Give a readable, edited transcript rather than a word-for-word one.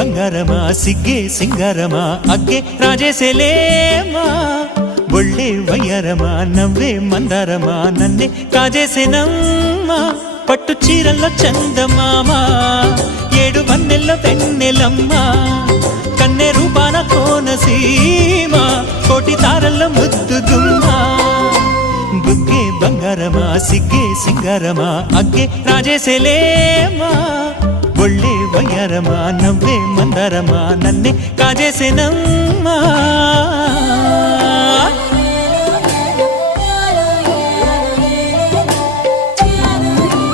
ಬಂಗಾರಮ ಸಿಗ್ಗೆ ಸಿಂಗಾರಮ ಅಗ್ಗೆ ರಾಜೇಸೆಲೇಮಾ ಒಳ್ಳೆ వయ్యారమ నవ్వే మందారమ నన్నే కాజేసేనమ్మ పట్టు చీరల్లో చందమామ ఏడు వన్నెల్లో వెన్నెలమ్మ కన్నె రూపాన కోనసీమ కోటి తారల్లో ముద్దుగుమ్మ బుగ్గే బంగారమ సిగ్గే సింగారమ అగ్గే రాజేసెలేమా ఒళ్ళే వయ్యారమ నవ్వే మందారమ నన్నే కాజేసేనమ్మ